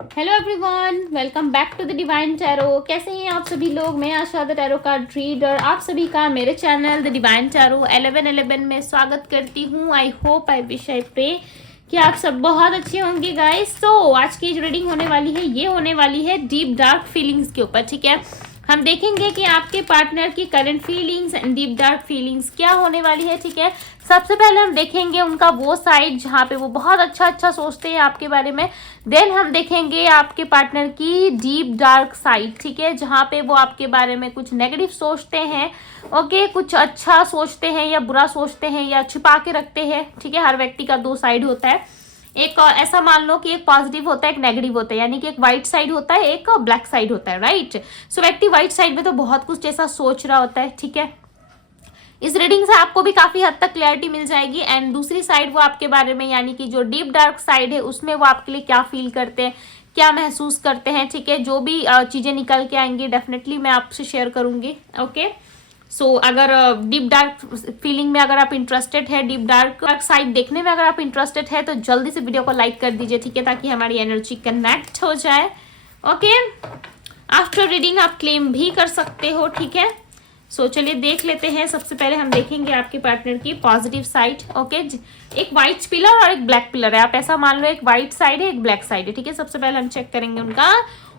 Hello everyone, welcome back to the divine tarot. कैसे हैं आप सभी लोग? मैं Asha the tarot card reader आप सभी का मेरे चैनल द डिवाइन टैरो 1111 में स्वागत करती हूँ। I hope, I wish, I pray कि आप सब बहुत अच्छे होंगे गाइस। तो आज की जो रीडिंग होने वाली है ये होने वाली है डीप डार्क फीलिंग्स के ऊपर। ठीक है, हम देखेंगे कि आपके पार्टनर की current feelings and deep dark feelings क्या होने वाली है। ठीक है, सबसे पहले हम देखेंगे उनका वो साइड जहाँ पे वो बहुत अच्छा सोचते हैं आपके बारे में। देन हम देखेंगे आपके पार्टनर की डीप डार्क साइड। ठीक है, जहाँ पे वो आपके बारे में कुछ नेगेटिव सोचते हैं, ओके, कुछ अच्छा सोचते हैं या बुरा सोचते हैं या छुपा के रखते हैं। ठीक है, हर व्यक्ति का दो साइड होता है। एक ऐसा मान लो कि एक पॉजिटिव होता है, एक नेगेटिव होता है, यानी कि एक व्हाइट साइड होता है, एक ब्लैक साइड होता है, राइट। सो व्यक्ति व्हाइट साइड में तो बहुत कुछ ऐसा सोच रहा होता है। ठीक है, इस रीडिंग से आपको भी काफी हद तक क्लैरिटी मिल जाएगी। एंड दूसरी साइड वो आपके बारे में, यानी कि जो डीप डार्क साइड है उसमें वो आपके लिए क्या फील करते हैं, क्या महसूस करते हैं। ठीक है, जो भी चीजें निकल के आएंगी डेफिनेटली मैं आपसे शेयर करूंगी। ओके, सो अगर डीप डार्क फीलिंग में अगर आप इंटरेस्टेड है, डीप डार्क साइड देखने में अगर आप इंटरेस्टेड है, तो जल्दी से वीडियो को लाइक कर दीजिए। ठीक है, ताकि हमारी एनर्जी कनेक्ट हो जाए। ओके, आफ्टर रीडिंग आप क्लेम भी कर सकते हो। ठीक है, सो चलिए देख लेते हैं। सबसे पहले हम देखेंगे आपके पार्टनर की पॉजिटिव साइड। ओके, एक व्हाइट पिलर और एक ब्लैक पिलर है। आप ऐसा मान लो एक व्हाइट साइड है, एक ब्लैक साइड है। ठीक है, सबसे पहले हम चेक करेंगे उनका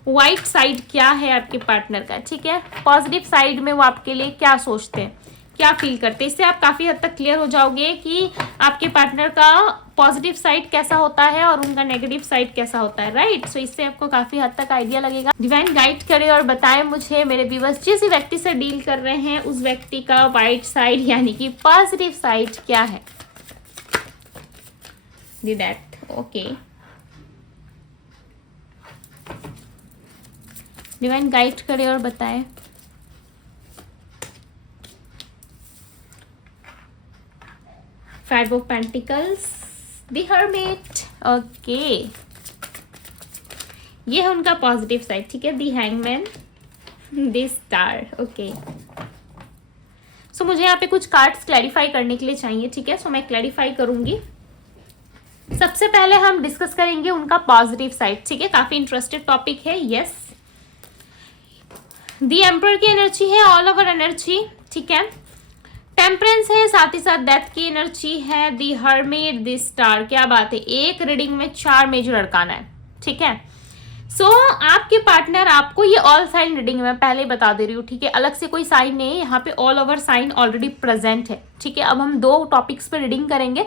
व्हाइट साइड क्या है आपके पार्टनर का। ठीक है, पॉजिटिव साइड में वो आपके लिए क्या सोचते हैं, क्या फील करते हैं। इससे आप काफी हद तक क्लियर हो जाओगे कि आपके पार्टनर का पॉजिटिव साइड कैसा होता है और उनका नेगेटिव साइड कैसा होता है, राइट। सो इससे आपको काफी हद तक आइडिया लगेगा। डिवाइन गाइड करे और बताए मुझे मेरे व्यूअर्स जिस व्यक्ति से डील कर रहे हैं उस व्यक्ति का व्हाइट साइड यानी कि पॉजिटिव साइड क्या है। The death, okay. Divine guide करे और बताए। Five of pentacles, the hermit, okay, ये है उनका पॉजिटिव साइड। ठीक है, the hangman, the star, okay. So मुझे यहाँ पे कुछ कार्ड्स क्लैरिफाई करने के लिए चाहिए। ठीक है, सो मैं क्लैरिफाई करूंगी। सबसे पहले हम डिस्कस करेंगे उनका पॉजिटिव साइड। ठीक है, काफी इंटरेस्टेड टॉपिक है। यस, द एम्परर की एनर्जी है, ऑल ओवर एनर्जी। ठीक है, टेम्परेंस है, साथ ही साथ डेथ की एनर्जी है, दी हर्मिट, दी स्टार। क्या बात है, एक रीडिंग में 4 मेजर अरकान है। ठीक है, सो आपके पार्टनर आपको, ये ऑल साइन रीडिंग मैं पहले बता दे रही हूँ। ठीक है, अलग से कोई साइन नहीं है यहाँ पे, all over sign already present है। ठीक है, अब हम 2 टॉपिक्स पे रीडिंग करेंगे।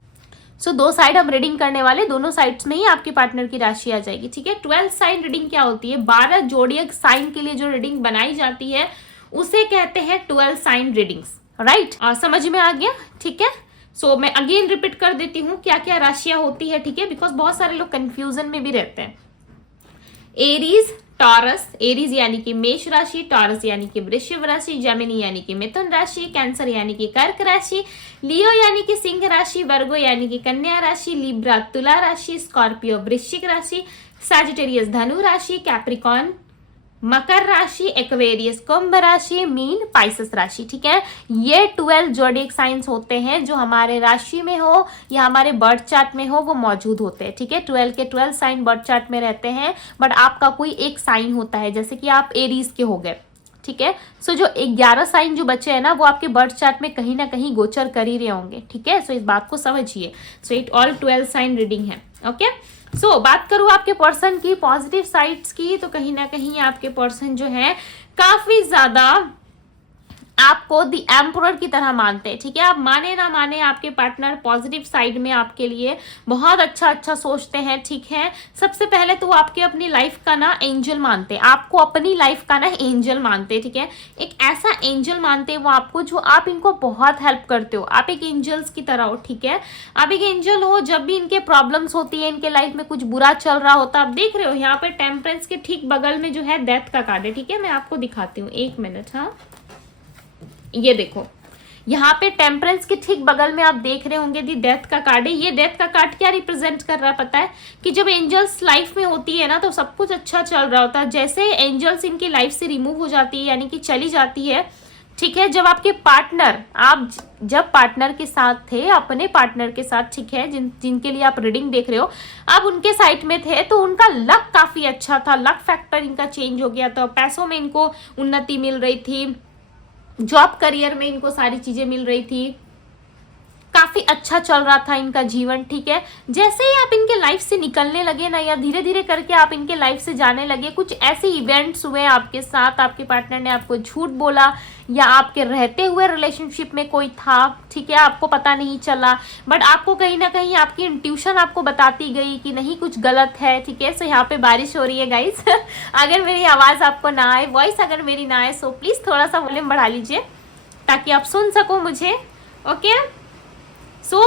सो 2 साइड हम रीडिंग करने वाले, दोनों साइड्स में ही आपके पार्टनर की राशि आ जाएगी। ठीक है, 12 साइन रीडिंग क्या होती है, 12 जोडियक साइन के लिए जो रीडिंग बनाई जाती है उसे कहते हैं 12 साइन रीडिंग्स, राइट। समझ में आ गया? ठीक है, सो मैं अगेन रिपीट कर देती हूँ क्या क्या राशियां होती है। ठीक है, बिकॉज बहुत सारे लोग कंफ्यूजन में भी रहते हैं। एरीज, टॉरस, एरीज यानी कि मेष राशि, टॉरस यानी कि वृश्चिक राशि, जेमिनी यानी कि मिथुन राशि, कैंसर यानी कि कर्क राशि, लियो यानी कि सिंह राशि, वर्गो यानी कि कन्या राशि, लिब्रा तुला राशि, स्कॉर्पियो वृश्चिक राशि, सैजिटेरियस धनु राशि, कैप्रिकॉन मकर राशि, एक्वेरियस कुंभ राशि, मीन पाइसेस राशि। ठीक है, ये 12 जोडिएक साइंस होते हैं जो हमारे राशि में हो या हमारे बर्थ चार्ट में हो, वो मौजूद होते हैं। ठीक है, 12 के 12 साइन बर्थ चार्ट में रहते हैं, बट आपका कोई एक साइन होता है, जैसे कि आप एरीज के हो गए। ठीक है, सो जो 11 साइन जो बचे हैं ना, वो आपके बर्थ चार्ट में कहीं ना कहीं गोचर कर ही रहे होंगे। ठीक है, सो इस बात को समझिए। So it all 12 sign reading है। ओके, सो बात करूँ आपके पर्सन की पॉजिटिव साइड्स की, तो कहीं ना कहीं आपके पर्सन जो है काफी ज्यादा आपको द एम्परर की तरह मानते हैं। ठीक है, आप माने ना माने, आपके पार्टनर पॉजिटिव साइड में आपके लिए बहुत अच्छा सोचते हैं। ठीक है, सबसे पहले तो वो आपके अपनी लाइफ का ना एंजल मानते हैं, आपको अपनी लाइफ का ना एंजल मानते हैं। ठीक है, एक ऐसा एंजल मानते हैं वो आपको, जो आप इनको बहुत हेल्प करते हो। आप एक एंजल्स की तरह हो। ठीक है, आप एक एंजल हो। जब भी इनके प्रॉब्लम्स होती है, इनके लाइफ में कुछ बुरा चल रहा होता है, आप देख रहे हो यहाँ पे टेम्परेंस के ठीक बगल में जो है डेथ का कार्ड है। ठीक है, मैं आपको दिखाती हूँ, 1 मिनट। हाँ, ये देखो, यहाँ पे टेम्परेंस के ठीक बगल में आप देख रहे होंगे दी डेथ का कार्ड है। ये डेथ का कार्ड क्या रिप्रेजेंट कर रहा है पता है, कि जब एंजल्स लाइफ में होती है ना, तो सब कुछ अच्छा चल रहा होता है। जैसे एंजल्स इनकी लाइफ से रिमूव हो जाती है, यानी कि चली जाती है, ठीक है। जब आपके पार्टनर, आप जब पार्टनर के साथ थे, अपने पार्टनर के साथ, ठीक है, जिनके लिए आप रीडिंग देख रहे हो, आप उनके साइड में थे तो उनका लक काफी अच्छा था, लक फैक्टर इनका चेंज हो गया था, पैसों में इनको उन्नति मिल रही थी, जॉब करियर में इनको सारी चीजें मिल रही थी, काफी अच्छा चल रहा था इनका जीवन, ठीक है। जैसे ही आप इनके लाइफ से निकलने लगे ना, या धीरे धीरे करके आप इनके लाइफ से जाने लगे, कुछ ऐसे इवेंट्स हुए आपके साथ, आपके पार्टनर ने आपको झूठ बोला, या आपके रहते हुए रिलेशनशिप में कोई था, ठीक है, आपको पता नहीं चला, बट आपको कहीं ना कहीं आपकी इंट्यूशन आपको बताती गई कि नहीं कुछ गलत है, ठीक है। सो यहाँ पे बारिश हो रही है गाइस अगर मेरी आवाज आपको ना आए, वॉइस अगर मेरी ना आए, सो प्लीज थोड़ा सा वॉल्यूम बढ़ा लीजिए ताकि आप सुन सको मुझे, ओके। सो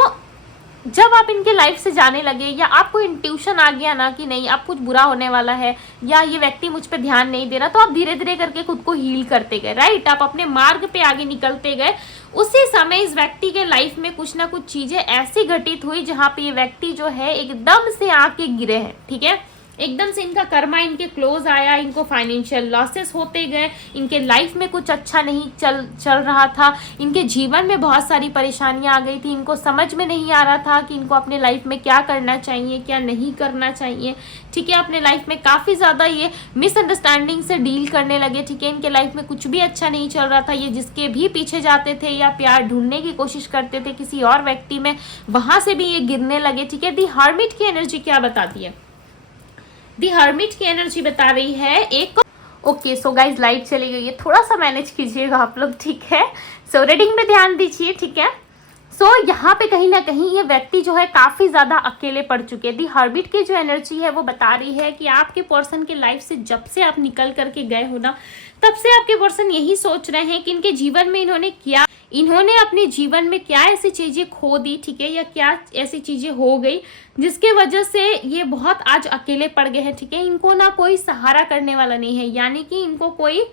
जब आप इनके लाइफ से जाने लगे, या आपको इंट्यूशन आ गया ना कि नहीं अब कुछ बुरा होने वाला है, या ये व्यक्ति मुझ पे ध्यान नहीं दे रहा, तो आप धीरे धीरे करके खुद को हील करते गए, राइट। आप अपने मार्ग पे आगे निकलते गए। उसी समय इस व्यक्ति के लाइफ में कुछ ना कुछ चीजें ऐसी घटित हुई जहां पे ये व्यक्ति जो है एकदम से आके गिरे हैं, ठीक है। एकदम से इनका कर्मा इनके क्लोज आया, इनको फाइनेंशियल लॉसेस होते गए, इनके लाइफ में कुछ अच्छा नहीं चल रहा था, इनके जीवन में बहुत सारी परेशानियां आ गई थी, इनको समझ में नहीं आ रहा था कि इनको अपने लाइफ में क्या करना चाहिए, क्या नहीं करना चाहिए, ठीक है। अपने लाइफ में काफ़ी ज़्यादा ये मिसअंडरस्टैंडिंग से डील करने लगे, ठीक है। इनके लाइफ में कुछ भी अच्छा नहीं चल रहा था, ये जिसके भी पीछे जाते थे या प्यार ढूंढने की कोशिश करते थे किसी और व्यक्ति में, वहां से भी ये गिरने लगे, ठीक है। दी हर्मिट की एनर्जी क्या बताती है? दी हर्मिट की एनर्जी बता रही है एक, ओके सो गाइज लाइट चली गई है, थोड़ा सा मैनेज कीजिएगा आप लोग, ठीक है। सो रीडिंग में ध्यान दीजिए, ठीक है। सो यहाँ पे कहीं ना कहीं ये व्यक्ति जो है काफी ज्यादा अकेले पड़ चुके हैं। दी हर्मिट की जो एनर्जी है वो बता रही है कि आपके पर्सन के लाइफ से जब से आप निकल करके गए हो ना, तब से आपके पर्सन यही सोच रहे हैं कि इनके जीवन में इन्होंने अपने जीवन में क्या ऐसी चीजें खो दी, ठीक है, या क्या ऐसी चीजें हो गई जिसके वजह से ये बहुत आज अकेले पड़ गए हैं, ठीक है। इनको ना कोई सहारा करने वाला नहीं है, यानी कि इनको कोई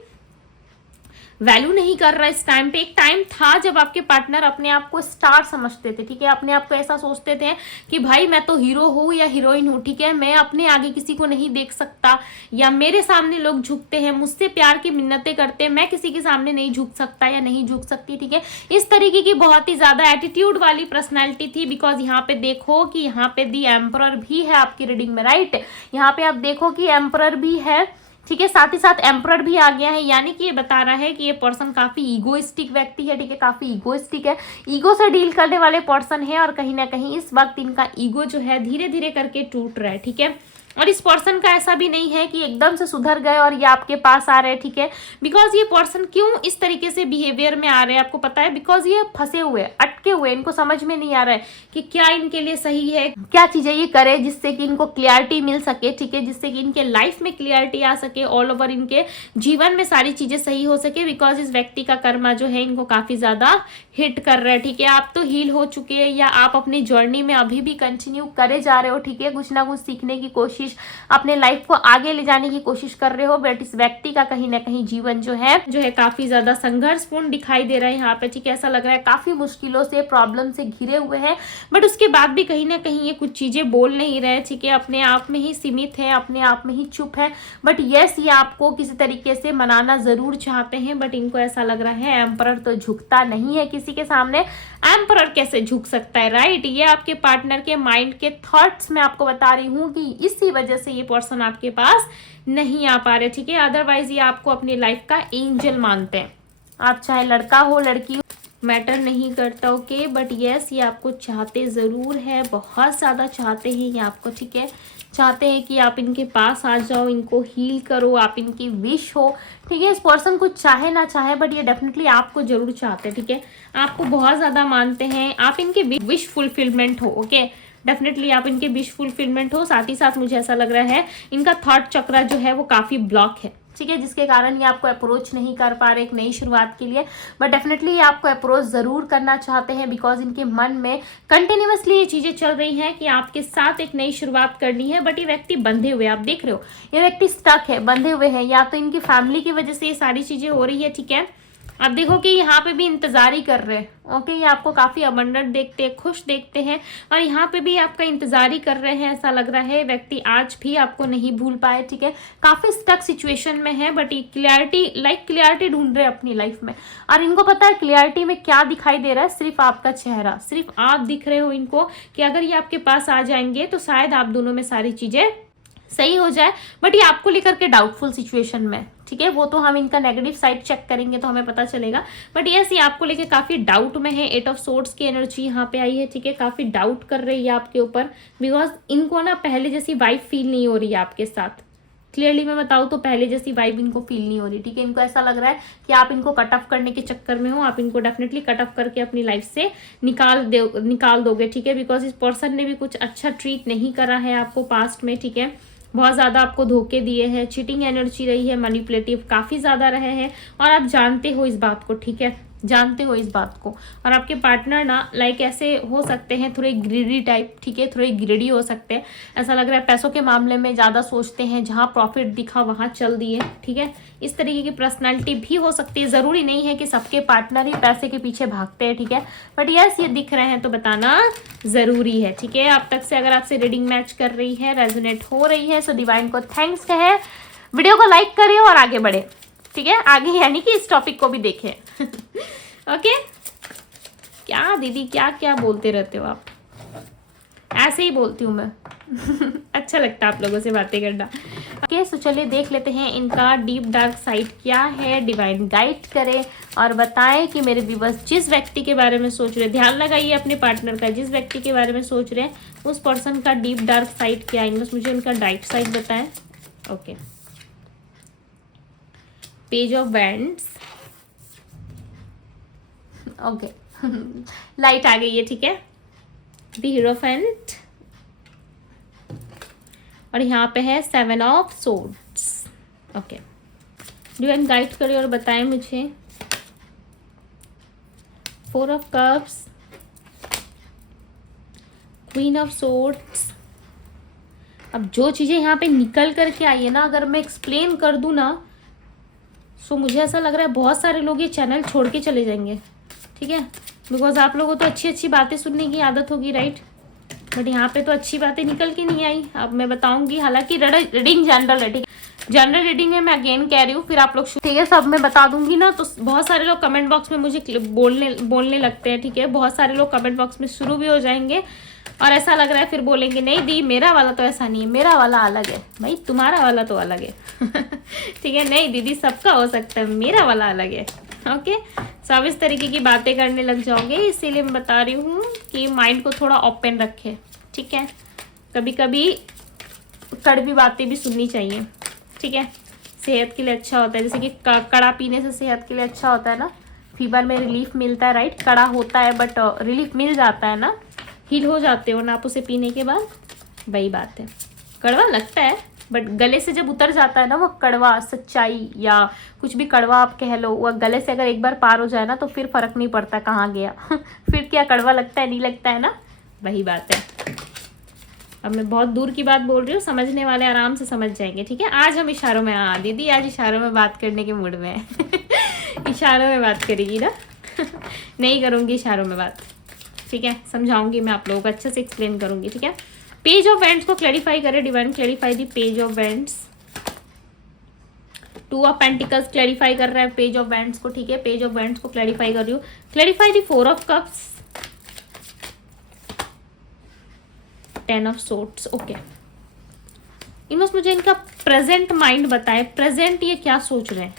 वैल्यू नहीं कर रहा इस टाइम पे। एक टाइम था जब आपके पार्टनर अपने आप को स्टार समझते थे, ठीक है, अपने आप को ऐसा सोचते थे कि भाई मैं तो हीरो हूँ या हीरोइन हूँ, ठीक है, मैं अपने आगे किसी को नहीं देख सकता, या मेरे सामने लोग झुकते हैं, मुझसे प्यार की मिन्नतें करते हैं, मैं किसी के सामने नहीं झुक सकता या नहीं झुक सकती, ठीक है। इस तरीके की बहुत ही ज्यादा एटीट्यूड वाली पर्सनैलिटी थी। बिकॉज यहाँ पे देखो कि यहाँ पे दी एम्परर भी है आपकी रीडिंग में, राइट। यहाँ पे आप देखो कि एम्परर भी है, ठीक है, साथ ही साथ एम्परर भी आ गया है, यानी कि ये बता रहा है कि ये पर्सन काफी ईगोइस्टिक व्यक्ति है, ठीक है, काफी ईगोइस्टिक है, ईगो से डील करने वाले पर्सन है, और कहीं ना कहीं इस वक्त इनका ईगो जो है धीरे धीरे करके टूट रहा है, ठीक है। और इस पर्सन का ऐसा भी नहीं है कि एकदम से सुधर गए और ये आपके पास आ रहे हैं, ठीक है। बिकॉज ये पर्सन क्यों इस तरीके से बिहेवियर में आ रहे हैं आपको पता है, बिकॉज ये फंसे हुए, अटके हुए, इनको समझ में नहीं आ रहा है कि क्या इनके लिए सही है, क्या चीजें ये करे जिससे कि इनको क्लियरिटी मिल सके, ठीक है, जिससे कि इनके लाइफ में क्लियरिटी आ सके, ऑल ओवर इनके जीवन में सारी चीजें सही हो सके। बिकॉज इस व्यक्ति का कर्मा जो है इनको काफी ज्यादा हिट कर रहा है, ठीक है। आप तो हील हो चुके हैं, या आप अपनी जर्नी में अभी भी कंटिन्यू करे जा रहे हो, ठीक है, कुछ ना कुछ सीखने की कोशिश, अपने लाइफ को आगे ले जाने की कोशिश कर रहे हो, बट इस व्यक्ति का कहीं ना कहीं जीवन जो है काफी ज्यादा संघर्षपूर्ण दिखाई दे रहा है यहाँ पे, ठीक है। ऐसा लग रहा है काफी मुश्किलों से, प्रॉब्लम से घिरे हुए हैं, बट उसके बाद भी कहीं ना कहीं ये कुछ चीजें बोल नहीं रहे, ठीक है, अपने आप में ही सीमित है, अपने आप में ही चुप है। बट यस, ये आपको किसी तरीके से मनाना जरूर चाहते हैं, बट इनको ऐसा लग रहा है एम्परर तो झुकता नहीं है किसी के सामने, एम्परर कैसे झुक सकता है, राइट। ये आपके पार्टनर के माइंड के थॉट्स में आपको बता रही हूँ कि इसी वजह से ये पर्सन आपके पास नहीं आ पा रहे, ठीक है। अदरवाइज ये आपको अपनी लाइफ का एंजल मानते हैं, आप चाहे लड़का हो लड़की हो मैटर नहीं करता, ओके। बट यस, ये आपको चाहते ज़रूर है, बहुत ज़्यादा चाहते हैं ये आपको, ठीक है। चाहते हैं कि आप इनके पास आ जाओ, इनको हील करो, आप इनकी विश हो, ठीक है। इस पर्सन कुछ चाहे ना चाहे, बट ये डेफिनेटली आपको जरूर चाहते हैं, ठीक है, आपको बहुत ज़्यादा मानते हैं, आप इनके विश फुलफिलमेंट हो, ओके। डेफिनेटली आप इनके विश फुलफिलमेंट हो। साथ ही साथ मुझे ऐसा लग रहा है इनका थॉट चक्र जो है वो काफ़ी ब्लॉक है, ठीक है, जिसके कारण ये आपको अप्रोच नहीं कर पा रहे एक नई शुरुआत के लिए। बट डेफिनेटली ये आपको अप्रोच ज़रूर करना चाहते हैं, बिकॉज इनके मन में कंटिन्यूसली ये चीज़ें चल रही हैं कि आपके साथ एक नई शुरुआत करनी है। बट ये व्यक्ति बंधे हुए, आप देख रहे हो, ये व्यक्ति स्टक है, बंधे हुए हैं, या तो इनकी फैमिली की वजह से ये सारी चीज़ें हो रही है, ठीक है। अब देखो कि यहाँ पे भी इंतजार ही कर रहे हैं। ओके, ये आपको काफी अबंडेंट देखते हैं, खुश देखते हैं, और यहाँ पे भी आपका इंतजार ही कर रहे हैं। ऐसा लग रहा है व्यक्ति आज भी आपको नहीं भूल पाए। ठीक है, काफी स्टक सिचुएशन में है, बट ये क्लियरिटी ढूंढ रहे हैं अपनी लाइफ में। और इनको पता है क्लियरिटी में क्या दिखाई दे रहा है, सिर्फ आपका चेहरा, सिर्फ आप दिख रहे हो इनको, कि अगर ये आपके पास आ जाएंगे तो शायद आप दोनों में सारी चीजें सही हो जाए। बट ये आपको लेकर के डाउटफुल सिचुएशन में। ठीक है, वो तो हम इनका नेगेटिव साइड चेक करेंगे तो हमें पता चलेगा। बट यस, ये आपको लेके काफी डाउट में है। 8 ऑफ सोर्ड्स की एनर्जी यहाँ पे आई है। ठीक है, काफी डाउट कर रही है आपके ऊपर, बिकॉज इनको ना पहले जैसी वाइब फील नहीं हो रही है आपके साथ। क्लियरली मैं बताऊँ तो पहले जैसी वाइब इनको फील नहीं हो रही। ठीक है, इनको ऐसा लग रहा है कि आप इनको कट ऑफ करने के चक्कर में हो। आप इनको डेफिनेटली कट ऑफ करके अपनी लाइफ से निकाल दोगे। ठीक है, बिकॉज इस पर्सन ने भी कुछ अच्छा ट्रीट नहीं करा है आपको पास्ट में। ठीक है, बहुत ज़्यादा आपको धोखे दिए हैं, चीटिंग एनर्जी रही है, मैनिपुलेटिव काफ़ी ज़्यादा रहे हैं, और आप जानते हो इस बात को। ठीक है, जानते हो इस बात को। और आपके पार्टनर ना लाइक ऐसे हो सकते हैं थोड़े ग्रीडी टाइप। ठीक है, थोड़े ग्रीडी हो सकते हैं। ऐसा लग रहा है पैसों के मामले में ज़्यादा सोचते हैं, जहाँ प्रॉफिट दिखा वहाँ चल दिए। ठीक है, इस तरीके की पर्सनालिटी भी हो सकती है। ज़रूरी नहीं है कि सबके पार्टनर ही पैसे के पीछे भागते हैं। ठीक है, बट यस, ये दिख रहे हैं तो बताना ज़रूरी है। ठीक है, अब तक से अगर आपसे रीडिंग मैच कर रही है, रेजोनेट हो रही है, सो डिवाइन को थैंक्स कहे, वीडियो को लाइक करें और आगे बढ़े। ठीक है, आगे यानी कि इस टॉपिक को भी देखें। ओके, क्या दीदी क्या क्या बोलते रहते हो आप? ऐसे ही बोलती हूँ मैं। अच्छा लगता है आप लोगों से बातें करना। ओके, सो चलिए देख लेते हैं इनका डीप डार्क साइड क्या है। डिवाइन गाइड करे और बताएं कि मेरे व्यूअर्स जिस व्यक्ति के बारे में सोच रहे हैं, ध्यान लगाइए अपने पार्टनर का, जिस व्यक्ति के बारे में सोच रहे हैं उस पर्सन का डीप डार्क साइड क्या है। बस मुझे उनका डार्क साइड बताएं। Okay, page of wands. Okay, light आ गई है। ठीक है, द हीरोफेंट, और यहाँ पे है 7 of swords. Okay, divine guide करिए और बताएं मुझे 4 of cups, queen of swords. अब जो चीज़ें यहाँ पे निकल करके आई है ना, अगर मैं एक्सप्लेन कर दूँ ना, सो मुझे ऐसा लग रहा है बहुत सारे लोग ये चैनल छोड़ के चले जाएंगे। ठीक है, बिकॉज आप लोगों तो अच्छी अच्छी बातें सुनने की आदत होगी, राइट? बट यहाँ पे तो अच्छी बातें निकल के नहीं आई। अब मैं बताऊंगी, हालांकि रीडिंग जनरल है। ठीक है, जनरल रीडिंग है, मैं अगेन कह रही हूँ, फिर आप लोग ठीक है सब मैं बता दूंगी ना, तो बहुत सारे लोग कमेंट बॉक्स में मुझे बोलने लगते हैं। ठीक है, बहुत सारे लोग कमेंट बॉक्स में शुरू भी हो जाएंगे, और ऐसा लग रहा है फिर बोलेंगे नहीं दी मेरा वाला तो ऐसा नहीं है, मेरा वाला अलग है। भाई तुम्हारा वाला तो अलग है। ठीक है, नहीं दीदी सबका हो सकता है, मेरा वाला अलग है। ओके, सब इस तरीके की बातें करने लग जाओगे, इसीलिए मैं बता रही हूँ कि माइंड को थोड़ा ओपन रखे। ठीक है, कभी कभी कड़वी बातें भी सुननी चाहिए। ठीक है, सेहत के लिए अच्छा होता है। जैसे कि कड़ा पीने से सेहत के लिए अच्छा होता है ना, फीवर में रिलीफ मिलता है, राइट? कड़ा होता है बट रिलीफ मिल जाता है ना, हील हो जाते हो ना आप उसे पीने के बाद। वही बात है, कड़वा लगता है बट गले से जब उतर जाता है ना वो कड़वा, सच्चाई या कुछ भी कड़वा आप कह लो, वो गले से अगर एक बार पार हो जाए ना तो फिर फर्क नहीं पड़ता कहाँ गया। फिर क्या कड़वा लगता है, नहीं लगता है ना, वही बात है। अब मैं बहुत दूर की बात बोल रही हूँ, समझने वाले आराम से समझ जाएंगे। ठीक है, आज हम इशारों में, हाँ दीदी आज इशारों में बात करने के मूड में है। इशारों में बात करेगी ना? नहीं करूँगी इशारों में बात। ठीक है, समझाऊंगी मैं आप लोगों को, अच्छे से एक्सप्लेन करूंगी। ठीक है, पेज ऑफ वैंड्स को क्लैरिफाई करें divine, clarify the page of wands. 2 of pentacles clarify कर रहा है पेज ऑफ वैंड्स को। ठीक है, पेज ऑफ वैंड्स को क्लैरिफाई कर रही हूँ। Clarify the 4 of cups, 10 of swords. Okay, इनमें मुझे इनका प्रेजेंट माइंड बताए, प्रेजेंट ये क्या सोच रहे हैं,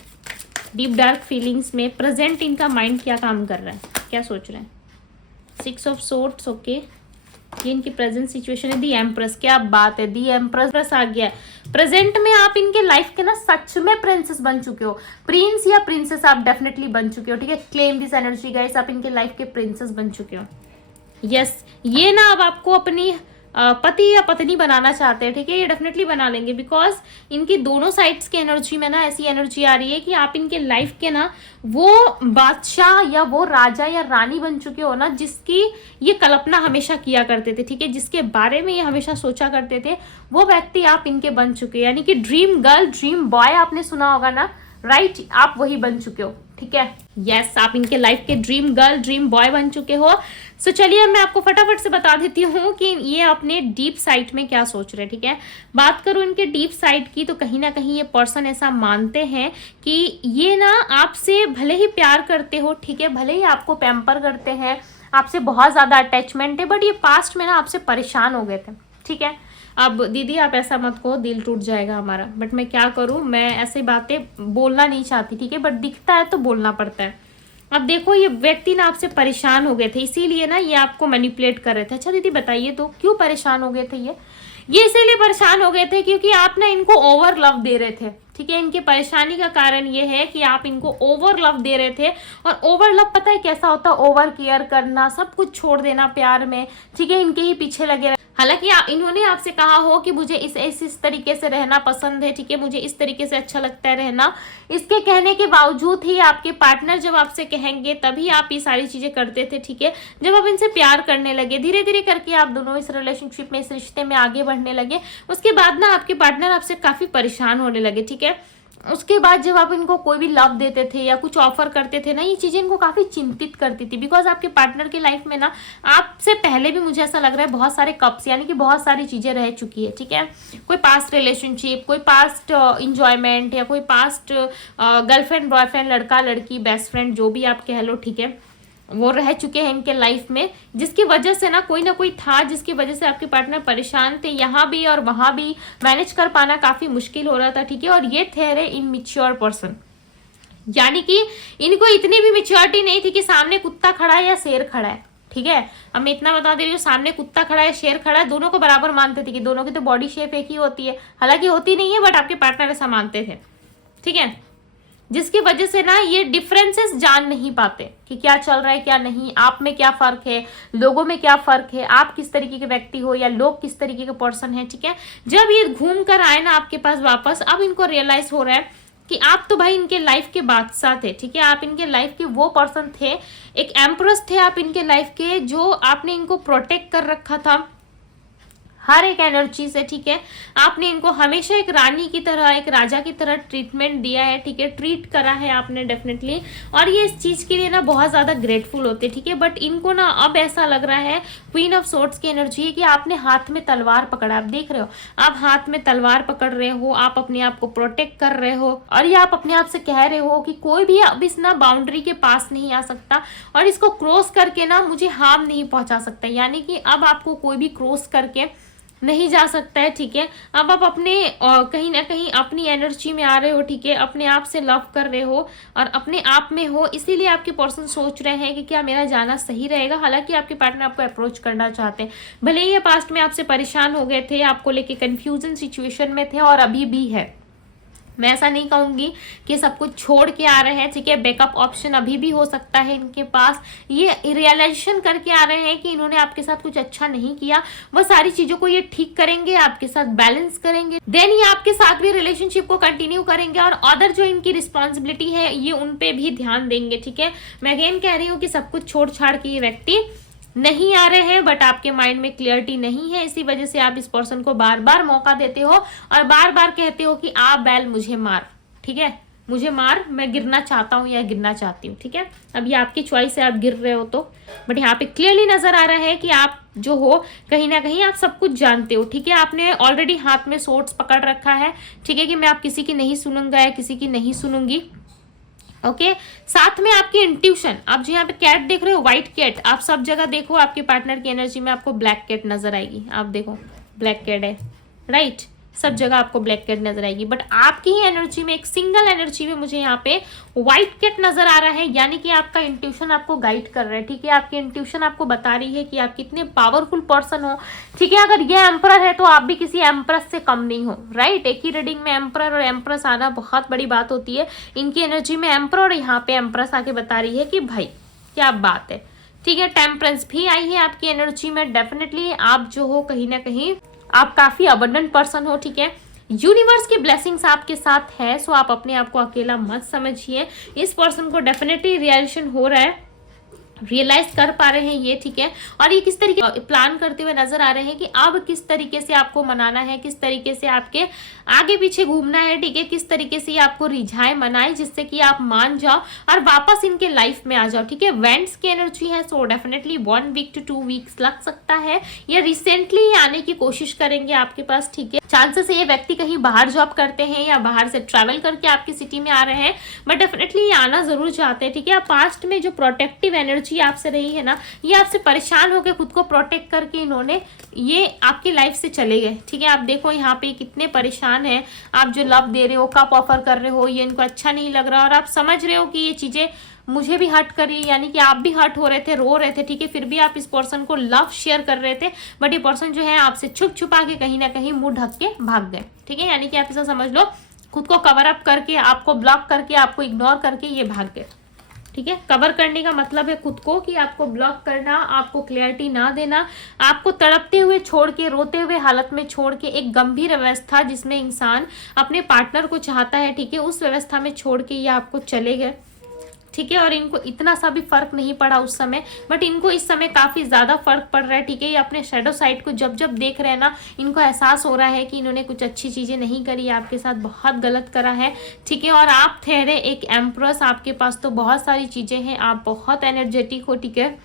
डीप डार्क फीलिंग्स में प्रेजेंट इनका माइंड क्या काम कर रहा है, क्या सोच रहे हैं। 6 ऑफ सोर्ड्स। ओके, ये इनकी प्रेजेंट सिचुएशन है। दी एम्प्रेस, क्या बात है, दी एम्प्रेस आ गया है। प्रेजेंट में आप इनके लाइफ के ना सच में प्रिंसेस बन चुके हो, प्रिंस या प्रिंसेस आप डेफिनेटली बन चुके हो। ठीक है, क्लेम दिस एनर्जी गाइस, आप इनके लाइफ के प्रिंसेस बन चुके हो। यस, ये ना अब आपको अपनी पति या पत्नी बनाना चाहते हैं। ठीक है, ये डेफिनेटली बना लेंगे, बिकॉज इनकी दोनों साइड्स की एनर्जी में ना ऐसी एनर्जी आ रही है कि आप इनके लाइफ के ना वो बादशाह या वो राजा या रानी बन चुके हो ना, जिसकी ये कल्पना हमेशा किया करते थे। ठीक है, जिसके बारे में ये हमेशा सोचा करते थे, वो व्यक्ति आप इनके बन चुके हैं। यानी कि ड्रीम गर्ल, ड्रीम बॉय आपने सुना होगा ना, राइट आप वही बन चुके हो, ठीक है। यस आप इनके लाइफ के ड्रीम गर्ल ड्रीम बॉय बन चुके हो। सो चलिए मैं आपको फटाफट से बता देती हूँ कि ये अपने डीप साइड में क्या सोच रहे हैं, ठीक है। बात करूँ इनके डीप साइड की तो कहीं ना कहीं ये पर्सन ऐसा मानते हैं कि ये ना आपसे भले ही प्यार करते हो, ठीक है, भले ही आपको पैम्पर करते हैं, आपसे बहुत ज़्यादा अटैचमेंट है, बट ये पास्ट में ना आपसे परेशान हो गए थे, ठीक है। अब दीदी आप ऐसा मत कहो, दिल टूट जाएगा हमारा, बट मैं क्या करूँ, मैं ऐसी बातें बोलना नहीं चाहती, ठीक है, बट दिखता है तो बोलना पड़ता है। अब देखो ये व्यक्ति ना आपसे परेशान हो गए थे, इसीलिए ना ये आपको मैनिपुलेट कर रहे थे। अच्छा दीदी बताइए तो क्यों परेशान हो गए थे ये इसीलिए परेशान हो गए थे क्योंकि आप ना इनको ओवर लव दे रहे थे, ठीक है। इनकी परेशानी का कारण ये है कि आप इनको ओवर लव दे रहे थे, और ओवर लव पता है कैसा होता है, ओवर केयर करना, सब कुछ छोड़ देना प्यार में, ठीक है, इनके ही पीछे लगे रहे। हालांकि इन्होंने आपसे कहा हो कि मुझे इस तरीके से रहना पसंद है, ठीक है, मुझे इस तरीके से अच्छा लगता है रहना, इसके कहने के बावजूद ही आपके पार्टनर जब आपसे कहेंगे तभी आप ये सारी चीजें करते थे, ठीक है। जब आप इनसे प्यार करने लगे, धीरे धीरे करके आप दोनों इस रिलेशनशिप में, इस रिश्ते में आगे बढ़ने लगे, उसके बाद ना आपके पार्टनर आपसे काफी परेशान होने लगे, ठीक है। उसके बाद जब आप इनको कोई भी लव देते थे या कुछ ऑफर करते थे ना, ये चीजें इनको काफी चिंतित करती थी, बिकॉज आपके पार्टनर की लाइफ में ना आपसे पहले भी मुझे ऐसा लग रहा है बहुत सारे कप्स यानी कि बहुत सारी चीजें रह चुकी है, ठीक है। कोई पास्ट रिलेशनशिप, कोई पास्ट इंजॉयमेंट, या कोई पास्ट गर्लफ्रेंड बॉयफ्रेंड, लड़का लड़की, बेस्ट फ्रेंड, जो भी आप कह लो, ठीक है, वो रह चुके हैं इनके लाइफ में, जिसकी वजह से ना कोई था, जिसकी वजह से आपके पार्टनर परेशान थे, यहाँ भी और वहां भी मैनेज कर पाना काफी मुश्किल हो रहा था, ठीक है। और ये ठहरे इनमेच्योर पर्सन, यानी कि इनको इतनी भी मेच्योरिटी नहीं थी कि सामने कुत्ता खड़ा है या शेर खड़ा है, ठीक है। अब मैं इतना बता दे रही हूँ, सामने कुत्ता खड़ा है शेर खड़ा है, दोनों को बराबर मानते थे कि दोनों की तो बॉडी शेप एक ही होती है, हालांकि होती नहीं है, बट आपके पार्टनर ऐसा मानते थे, ठीक है। जिसकी वजह से ना ये डिफरेंसेस जान नहीं पाते कि क्या चल रहा है क्या नहीं, आप में क्या फर्क है, लोगों में क्या फर्क है, आप किस तरीके के व्यक्ति हो या लोग किस तरीके के पर्सन है, ठीक है। जब ये घूम कर आए ना आपके पास वापस, अब इनको रियलाइज हो रहा है कि आप तो भाई इनके लाइफ के बादशाह थे, ठीक है, आप इनके लाइफ के वो पर्सन थे, एक एम्प्रेस थे आप इनके लाइफ के, जो आपने इनको प्रोटेक्ट कर रखा था हर एक एनर्जी से, ठीक है। आपने इनको हमेशा एक रानी की तरह, एक राजा की तरह ट्रीटमेंट दिया है, ठीक है, ट्रीट करा है आपने डेफिनेटली, और ये इस चीज के लिए ना बहुत ज्यादा ग्रेटफुल होते, ठीक है। बट इनको ना अब ऐसा लग रहा है, क्वीन ऑफ सोर्ड्स की एनर्जी है कि आपने हाथ में तलवार पकड़ा, आप देख रहे हो, आप हाथ में तलवार पकड़ रहे हो, आप अपने आप को प्रोटेक्ट कर रहे हो, और ये आप अपने आप से कह रहे हो कि कोई भी अब इस ना बाउंड्री के पास नहीं आ सकता, और इसको क्रॉस करके ना मुझे हार्म नहीं पहुंचा सकता, यानी कि अब आपको कोई भी क्रॉस करके नहीं जा सकता है, ठीक है। अब आप अपने कहीं ना कहीं अपनी एनर्जी में आ रहे हो, ठीक है, अपने आप से लव कर रहे हो और अपने आप में हो, इसीलिए आपके पर्सन सोच रहे हैं कि क्या मेरा जाना सही रहेगा। हालांकि आपके पार्टनर आपको अप्रोच करना चाहते हैं, भले ही ये पास्ट में आपसे परेशान हो गए थे, आपको लेके कंफ्यूजन सिचुएशन में थे और अभी भी है। मैं ऐसा नहीं कहूंगी कि सब कुछ छोड़ के आ रहे हैं, ठीक है, बैकअप ऑप्शन अभी भी हो सकता है इनके पास। ये रियलाइजेशन करके आ रहे हैं कि इन्होंने आपके साथ कुछ अच्छा नहीं किया, वो सारी चीजों को ये ठीक करेंगे, आपके साथ बैलेंस करेंगे, देन ये आपके साथ भी रिलेशनशिप को कंटिन्यू करेंगे, और अदर जो इनकी रिस्पॉन्सिबिलिटी है ये उन पे भी ध्यान देंगे, ठीक है। मैं अगेन कह रही हूँ कि सब कुछ छोड़ छाड़ के ये व्यक्ति नहीं आ रहे हैं, बट आपके माइंड में क्लियरिटी नहीं है, इसी वजह से आप इस पर्सन को बार बार मौका देते हो और बार बार कहते हो कि आप बैल मुझे मार, ठीक है, मुझे मार, मैं गिरना चाहता हूँ या गिरना चाहती हूँ, ठीक है। अब ये आपकी चॉइस है, आप गिर रहे हो तो, बट यहाँ पे क्लियरली नजर आ रहा है कि आप जो हो कहीं ना कहीं आप सब कुछ जानते हो, ठीक है। आपने ऑलरेडी हाथ में सोर्ड्स पकड़ रखा है, ठीक है, कि मैं आप किसी की नहीं सुनूंगा या किसी की नहीं सुनूंगी, ओके। साथ में आपकी इंट्यूशन, आप जो यहाँ पे कैट देख रहे हो, व्हाइट कैट, आप सब जगह देखो, आपके पार्टनर की एनर्जी में आपको ब्लैक कैट नजर आएगी, आप देखो ब्लैक कैट है, राइट, सब जगह आपको ब्लैक कैट नजर आएगी, बट आपकी ही एनर्जी में, एक सिंगल एनर्जी में मुझे यहाँ पे व्हाइट कैट नजर आ रहा है, यानी कि आपका इंट्यूशन आपको गाइड कर रहा है, ठीक है। आपकी इंट्यूशन आपको बता रही है कि आप कितने पावरफुल पर्सन हो, ठीक है। अगर ये एम्परर है तो आप भी किसी एम्प्रेस से कम नहीं हो, राइट। एक ही रीडिंग में एम्परर और एम्प्रेस आना बहुत बड़ी बात होती है। इनकी एनर्जी में एम्परर और यहाँ पे एम्प्रेस आके बता रही है कि भाई क्या बात है, ठीक है। टेम्परेंस भी आई है आपकी एनर्जी में, डेफिनेटली आप जो हो कहीं ना कहीं आप काफी अबंडेंट पर्सन हो, ठीक है। यूनिवर्स की ब्लेसिंग्स आपके साथ है, सो आप अपने आप को अकेला मत समझिए। इस पर्सन को डेफिनेटली रियलाइजेशन हो रहा है, रियलाइज कर पा रहे हैं ये, ठीक है। और ये किस तरीके प्लान करते हुए नजर आ रहे हैं कि अब किस तरीके से आपको मनाना है, किस तरीके से आपके आगे पीछे घूमना है, ठीक है, किस तरीके से ये आपको रिझाए मनाए जिससे कि आप मान जाओ और वापस इनके लाइफ में आ जाओ, ठीक है। वेंट्स की एनर्जी है, so definitely 1 week to 2 weeks लग सकता है, या रिसेंटली आने की कोशिश करेंगे आपके पास, ठीक है। चांसेस है ये व्यक्ति कहीं बाहर जॉब करते हैं या बाहर से ट्रैवल करके आपकी सिटी में आ रहे हैं, बट डेफिनेटली ये आना जरूर चाहते हैं, ठीक है। पास्ट में जो प्रोटेक्टिव एनर्जी आपसे रही है ना, ये आपसे परेशान होकर खुद को प्रोटेक्ट करके इन्होंने ये आपकी लाइफ से चले गए, ठीक है। आप देखो यहाँ पे कितने परेशान हैं, आप जो लव दे रहे हो, कप ऑफर कर रहे हो, ये इनको अच्छा नहीं लग रहा और आप समझ रहे हो कि ये चीजें मुझे भी हर्ट करी, यानी कि आप भी हर्ट हो रहे थे, रो रहे थे, ठीक है। फिर भी आप इस पर्सन को लव शेयर कर रहे थे, बट ये पर्सन जो है आपसे छुप छुपा के कहीं ना कहीं मुंह ढक के भाग गए, ठीक है। यानी कि आप ऐसा समझ लो, खुद को कवर अप करके, आपको ब्लॉक करके, आपको इग्नोर करके ये भाग गए, ठीक है। कवर करने का मतलब है खुद को कि आपको ब्लॉक करना, आपको क्लैरिटी ना देना, आपको तड़पते हुए छोड़ के, रोते हुए हालत में छोड़ के, एक गंभीर अवस्था जिसमें इंसान अपने पार्टनर को चाहता है, ठीक है, उस व्यवस्था में छोड़ के ये आपको चले गए, ठीक है। और इनको इतना सा भी फर्क नहीं पड़ा उस समय, बट इनको इस समय काफी ज्यादा फर्क पड़ रहा है, ठीक है। ये अपने शैडो साइड को जब जब देख रहे हैं ना, इनको एहसास हो रहा है कि इन्होंने कुछ अच्छी चीजें नहीं करी, आपके साथ बहुत गलत करा है, ठीक है। और आप ठहरे एक एम्प्रेस, आपके पास तो बहुत सारी चीजें हैं, आप बहुत एनर्जेटिक हो, ठीक है।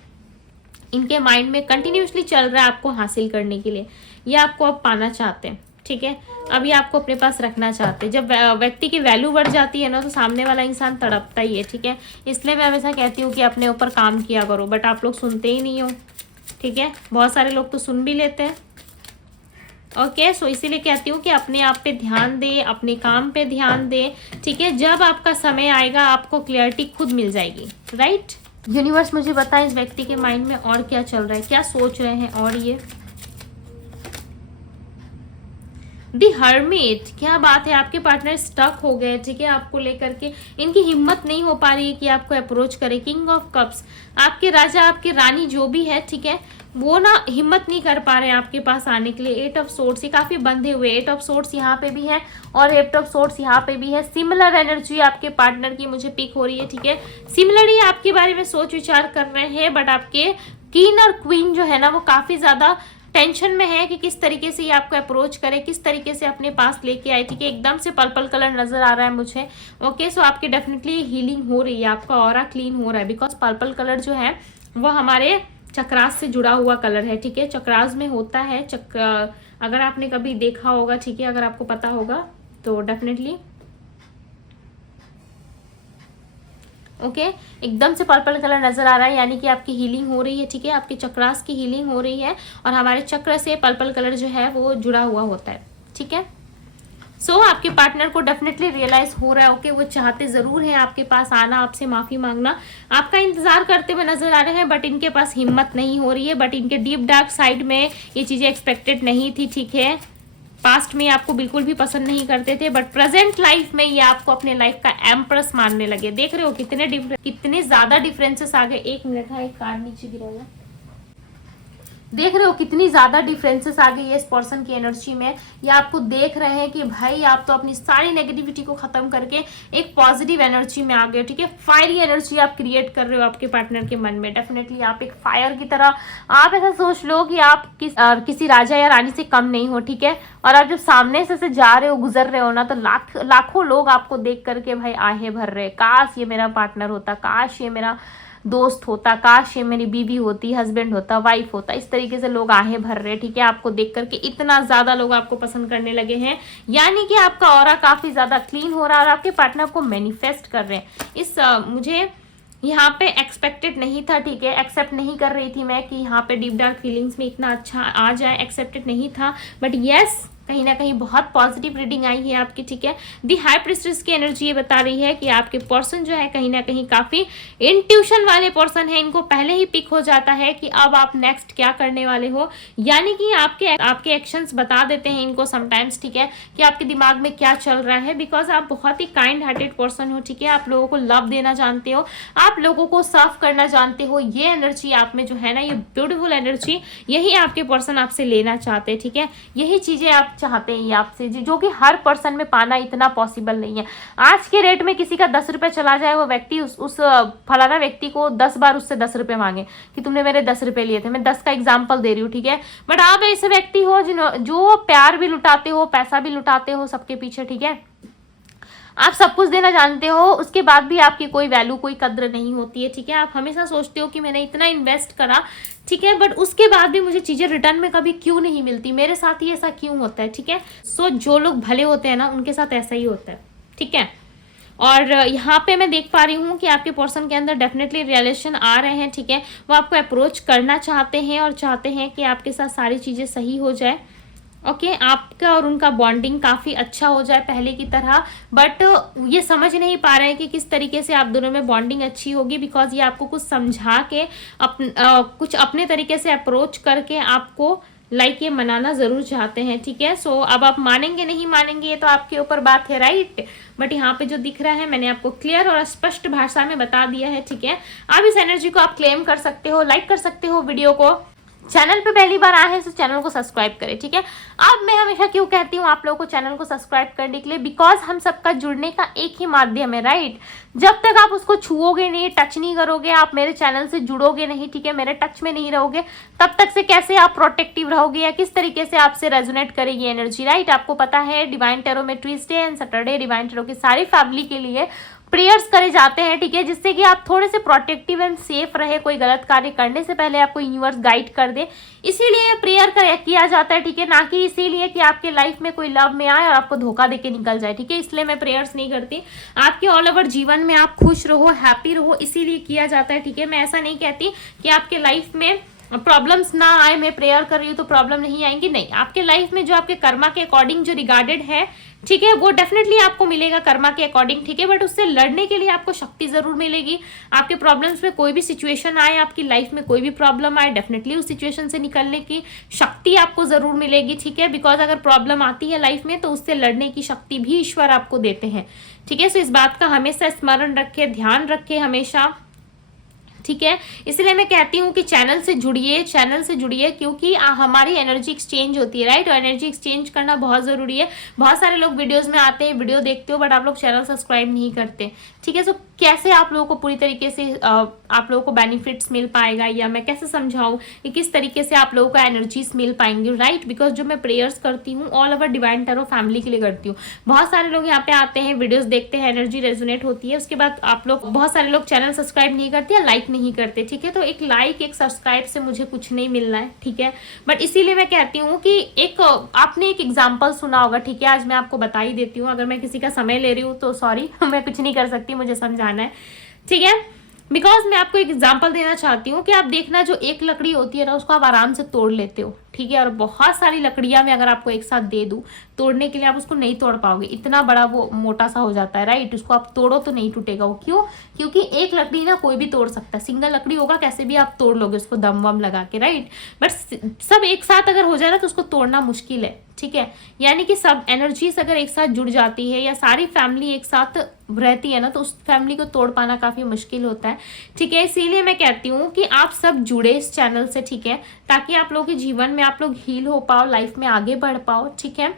इनके माइंड में कंटिन्यूसली चल रहा है आपको हासिल करने के लिए, ये आपको अब पाना चाहते हैं, ठीक है। अभी आपको अपने पास रखना चाहते हैं। जब व्यक्ति की वैल्यू बढ़ जाती है ना, तो सामने वाला इंसान तड़पता ही है, ठीक है। इसलिए मैं हमेशा कहती हूँ कि अपने ऊपर काम किया करो, बट आप लोग सुनते ही नहीं हो, ठीक है। बहुत सारे लोग तो सुन भी लेते हैं, ओके। सो इसीलिए कहती हूँ कि अपने आप पे ध्यान दे, अपने काम पे ध्यान दे, ठीक है। जब आपका समय आएगा आपको क्लियरिटी खुद मिल जाएगी, राइट। यूनिवर्स मुझे बताए इस व्यक्ति के माइंड में और क्या चल रहा है, क्या सोच रहे हैं। और ये दी हर्मिट, क्या बात है, आपके पार्टनर स्टक हो गए, ठीक है, आपको लेकर के इनकी हिम्मत नहीं हो पा रही है कि आपको अप्रोच करे। किंग ऑफ कप्स, आपके राजा, आपकी रानी जो भी है, ठीक है, वो ना हिम्मत नहीं कर पा रहे हैं आपके पास आने के लिए। 8 ऑफ सोर्ट्स, ये काफी बंधे हुए, 8 ऑफ सोर्ट्स यहाँ पे भी है और 8 ऑफ सोर्ट्स यहाँ पे भी है। सिमिलर एनर्जी आपके पार्टनर की मुझे पिक हो रही है, ठीक है। सिमिलरली आपके बारे में सोच विचार कर रहे हैं, बट आपके किंग और क्वीन जो है ना, वो काफी ज्यादा टेंशन में है कि किस तरीके से ये आपको अप्रोच करे, किस तरीके से अपने पास लेके आए, ठीक है। एकदम से पर्पल कलर नजर आ रहा है मुझे, ओके। सो आपकी डेफिनेटली हीलिंग हो रही है, आपका ऑरा क्लीन हो रहा है, बिकॉज पर्पल कलर जो है वो हमारे चक्रास से जुड़ा हुआ कलर है, ठीक है। चक्रास में होता है अगर आपने कभी देखा होगा, ठीक है, अगर आपको पता होगा तो डेफिनेटली, ओके। एकदम से पर्पल कलर नजर आ रहा है, यानी कि आपकी हीलिंग हो रही है, ठीक है। आपके चक्रास की हीलिंग हो रही है और हमारे चक्र से पर्पल कलर जो है वो जुड़ा हुआ होता है, ठीक है। सो आपके पार्टनर को डेफिनेटली रियलाइज हो रहा है, ओके, वो चाहते जरूर है आपके पास आना, आपसे माफी मांगना, आपका इंतजार करते हुए नजर आ रहे हैं, बट इनके पास हिम्मत नहीं हो रही है। बट इनके डीप डार्क साइड में ये चीजें एक्सपेक्टेड नहीं थी, ठीक है। पास्ट में आपको बिल्कुल भी पसंद नहीं करते थे, बट प्रेजेंट लाइफ में ये आपको अपने लाइफ का एम्प्रेस मानने लगे। देख रहे हो कितने ज्यादा डिफरेंसेस आ गए। 1 मिनट, हाँ, एक कार्ड नीचे गिरा हुआ, देख रहे हो कितनी ज्यादा डिफरेंसेस आ गई है इस पर्सन की एनर्जी में। ये आपको देख रहे हैं कि भाई आप तो अपनी सारी नेगेटिविटी को खत्म करके एक पॉजिटिव एनर्जी में आ गए, ठीक है। फायरी एनर्जी आप क्रिएट कर रहे हो आपके पार्टनर के मन में। डेफिनेटली आप एक फायर की तरह, आप ऐसा सोच लो कि आप किसी राजा या रानी से कम नहीं हो, ठीक है। और आप जब सामने से जा रहे हो, गुजर रहे हो ना, तो लाखों लोग आपको देख करके भाई आहे भर रहे, काश ये मेरा पार्टनर होता, काश ये मेरा दोस्त होता, काश ये मेरी बीवी होती, हस्बैंड होता, वाइफ होता। इस तरीके से लोग आहे भर रहे हैं, ठीक है। आपको देख करके इतना ज्यादा लोग आपको पसंद करने लगे हैं, यानी कि आपका ऑरा काफी ज्यादा क्लीन हो रहा है और आपके पार्टनर को मैनिफेस्ट कर रहे हैं। मुझे यहाँ पे एक्सपेक्टेड नहीं था, ठीक है। एक्सेप्ट नहीं कर रही थी मैं कि यहाँ पे डीप डार्क फीलिंग्स में इतना अच्छा आ जाए, एक्सेप्टेड नहीं था, बट यस, कहीं ना कहीं बहुत पॉजिटिव रीडिंग आई है आपकी, ठीक है। दी हाई प्रिस्टेस की एनर्जी ये बता रही है कि आपके पर्सन जो है कहीं ना कहीं काफी इंट्यूशन वाले पर्सन है। इनको पहले ही पिक हो जाता है कि अब आप नेक्स्ट क्या करने वाले हो, यानी कि आपके एक्शंस बता देते हैं इनको समटाइम्स, ठीक है, कि आपके दिमाग में क्या चल रहा है। बिकॉज आप बहुत ही काइंड हार्टेड पर्सन हो, ठीक है। आप लोगों को लव देना जानते हो, आप लोगों को सर्व करना जानते हो। ये एनर्जी आप में जो है ना, ये ब्यूटीफुल एनर्जी, यही आपके पर्सन आपसे लेना चाहते हैं, ठीक है। यही चीजें आप चाहते हैं ये आपसे, जो कि हर पर्सन में पाना इतना पॉसिबल नहीं है। आज के रेट में किसी का 10 रुपये चला जाए, वो व्यक्ति उस फलाना व्यक्ति को 10 बार उससे 10 रुपये मांगे कि तुमने मेरे 10 रुपये लिए थे। मैं 10 का एग्जाम्पल दे रही हूँ, ठीक है। बट आप ऐसे व्यक्ति हो जो प्यार भी लुटाते हो, पैसा भी लुटाते हो सबके पीछे, ठीक है। आप सब कुछ देना जानते हो, उसके बाद भी आपकी कोई वैल्यू, कोई कद्र नहीं होती है, ठीक है। आप हमेशा सोचते हो कि मैंने इतना इन्वेस्ट करा, ठीक है, बट उसके बाद भी मुझे चीज़ें रिटर्न में कभी क्यों नहीं मिलती, मेरे साथ ही ऐसा क्यों होता है, ठीक है। सो जो लोग भले होते हैं ना, उनके साथ ऐसा ही होता है, ठीक है। और यहाँ पे मैं देख पा रही हूँ कि आपके पर्सन के अंदर डेफिनेटली रिलेशन आ रहे हैं, ठीक है। वो आपको अप्रोच करना चाहते हैं और चाहते हैं कि आपके साथ सारी चीज़ें सही हो जाए, ओके। आपका और उनका बॉन्डिंग काफ़ी अच्छा हो जाए पहले की तरह, बट ये समझ नहीं पा रहे हैं कि किस तरीके से आप दोनों में बॉन्डिंग अच्छी होगी, बिकॉज ये आपको कुछ समझा के कुछ अपने तरीके से अप्रोच करके आपको ये मनाना ज़रूर चाहते हैं, ठीक है। सो अब आप मानेंगे नहीं मानेंगे ये तो आपके ऊपर बात है, राइट। बट यहाँ पे जो दिख रहा है मैंने आपको क्लियर और स्पष्ट भाषा में बता दिया है, ठीक है। अब इस एनर्जी को आप क्लेम कर सकते हो, लाइक कर सकते हो वीडियो को। चैनल पे पहली बार आए हैं तो चैनल को सब्सक्राइब करें, ठीक है। अब मैं हमेशा क्यों कहती हूँ आप लोगों को चैनल को सब्सक्राइब करने के लिए, बिकॉज हम सबका जुड़ने का एक ही माध्यम है, राइट। जब तक आप उसको छुओगे नहीं, टच नहीं करोगे, आप मेरे चैनल से जुड़ोगे नहीं, ठीक है, मेरे टच में नहीं रहोगे, तब तक से कैसे आप प्रोटेक्टिव रहोगे या किस तरीके से आपसे रेजोनेट करेगी एनर्जी, राइट। आपको पता है डिवाइन टैरो में Tuesday and Saturday divine tarot की सारी फैमिली के लिए प्रेयर्स करे जाते हैं, ठीक है, जिससे कि आप थोड़े से प्रोटेक्टिव एंड सेफ रहे, कोई गलत कार्य करने से पहले आपको यूनिवर्स गाइड कर दे, इसीलिए प्रेयर किया जाता है, ठीक है। ना कि इसीलिए कि आपके लाइफ में कोई लव में आए और आपको धोखा देके निकल जाए, ठीक है। इसलिए मैं प्रेयर्स नहीं करती। आपके ऑल ओवर जीवन में आप खुश रहो, हैप्पी रहो, इसीलिए किया जाता है, ठीक है। मैं ऐसा नहीं कहती कि आपके लाइफ में प्रॉब्लम्स ना आए, मैं प्रेयर कर रही हूँ तो प्रॉब्लम नहीं आएंगी, नहीं। आपके लाइफ में जो आपके कर्मा के अकॉर्डिंग जो रिगार्डेड है, ठीक है, वो डेफिनेटली आपको मिलेगा कर्मा के अकॉर्डिंग, ठीक है। बट उससे लड़ने के लिए आपको शक्ति जरूर मिलेगी। आपके प्रॉब्लम्स में कोई भी सिचुएशन आए, आपकी लाइफ में कोई भी प्रॉब्लम आए, डेफिनेटली उस सिचुएशन से निकलने की शक्ति आपको जरूर मिलेगी, ठीक है। बिकॉज अगर प्रॉब्लम आती है लाइफ में तो उससे लड़ने की शक्ति भी ईश्वर आपको देते हैं, ठीक है। सो इस बात का हमेशा स्मरण रखे, ध्यान रखे हमेशा, ठीक है। इसलिए मैं कहती हूँ कि चैनल से जुड़िए, क्योंकि हमारी एनर्जी एक्सचेंज होती है, राइट। और एनर्जी एक्सचेंज करना बहुत ज़रूरी है। बहुत सारे लोग वीडियोस में आते हैं, वीडियो देखते हो, बट आप लोग चैनल सब्सक्राइब नहीं करते, ठीक है। सो कैसे आप लोगों को पूरी तरीके से आप लोगों को बेनिफिट्स मिल पाएगा, या मैं कैसे समझाऊँ कि किस तरीके से आप लोगों को एनर्जीज मिल पाएंगी, राइट। बिकॉज जो मैं प्रेयर्स करती हूँ all over divine tarot family के लिए करती हूँ। बहुत सारे लोग यहाँ पे आते हैं, वीडियोस देखते हैं, एनर्जी रेजोनेट होती है, उसके बाद आप लोग, बहुत सारे लोग चैनल सब्सक्राइब नहीं करते या लाइक नहीं करते, ठीक है। तो एक लाइक, एक सब्सक्राइब से मुझे कुछ नहीं मिलना है, ठीक है। बट इसीलिए मैं कहती हूँ कि आपने एक एग्जाम्पल सुना होगा, ठीक है। आज मैं आपको बता ही देती हूँ, अगर मैं किसी का समय ले रही हूँ तो सॉरी मैं कुछ नहीं कर सकती, मुझे समझाना है, ठीक है। बिकॉज मैं आपको एक एग्जाम्पल देना चाहती हूँ कि आप देखना, जो एक लकड़ी होती है ना, उसको आप आराम से तोड़ लेते हो, ठीक है। और बहुत सारी लकड़ियां मैं अगर आपको एक साथ दे दूं तोड़ने के लिए, आप उसको नहीं तोड़ पाओगे, इतना बड़ा वो मोटा सा हो जाता है, राइट। उसको आप तोड़ो तो नहीं टूटेगा वो, क्यों? क्योंकि एक लकड़ी ना कोई भी तोड़ सकता है, सिंगल लकड़ी होगा कैसे भी आप तोड़ लोगे उसको दम वम लगा के, राइट। बट सब एक साथ अगर हो जाए ना तो उसको तोड़ना मुश्किल है, ठीक है। यानी कि सब एनर्जीज अगर एक साथ जुड़ जाती है या सारी फैमिली एक साथ रहती है ना, तो उस फैमिली को तोड़ पाना काफ़ी मुश्किल होता है, ठीक है। इसीलिए मैं कहती हूँ कि आप सब जुड़े इस चैनल से, ठीक है, ताकि आप लोगों के जीवन में आप लोग हील हो पाओ, लाइफ में आगे बढ़ पाओ, ठीक है।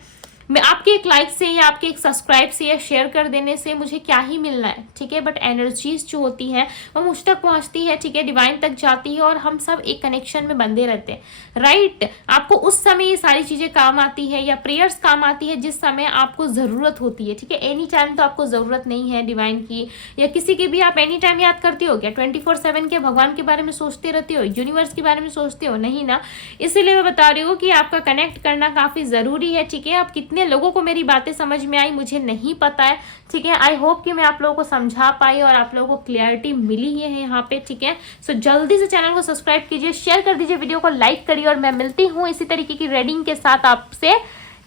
मैं आपके एक लाइक से या आपके एक सब्सक्राइब से या शेयर कर देने से मुझे क्या ही मिलना है, ठीक है। बट एनर्जीज जो होती है वो मुझ तक पहुंचती है, ठीक है, डिवाइन तक जाती है और हम सब एक कनेक्शन में बंधे रहते हैं, राइट। आपको उस समय ये सारी चीज़ें काम आती है या प्रेयर्स काम आती है जिस समय आपको ज़रूरत होती है, ठीक है। एनी टाइम तो आपको ज़रूरत नहीं है डिवाइन की या किसी की भी, आप एनी टाइम याद करते हो क्या? 24/7 के भगवान के बारे में सोचते रहते हो, यूनिवर्स के बारे में सोचते हो? नहीं ना। इसीलिए मैं बता रही हूँ कि आपका कनेक्ट करना काफ़ी ज़रूरी है, ठीक है। आप कितने लोगों को मेरी बातें समझ में आई मुझे नहीं पता है, ठीक है। आई होप कि मैं आप लोगों को समझा पाई और आप लोगों को क्लियरिटी मिली ही है यहाँ पे, ठीक है। सो जल्दी से चैनल को सब्सक्राइब कीजिए, शेयर कर दीजिए, वीडियो को लाइक करिए और मैं मिलती हूँ इसी तरीके की रीडिंग के साथ आपसे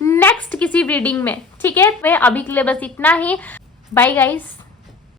नेक्स्ट किसी रीडिंग में, ठीक है। मैं अभी के लिए बस इतना ही, बाय गाइस।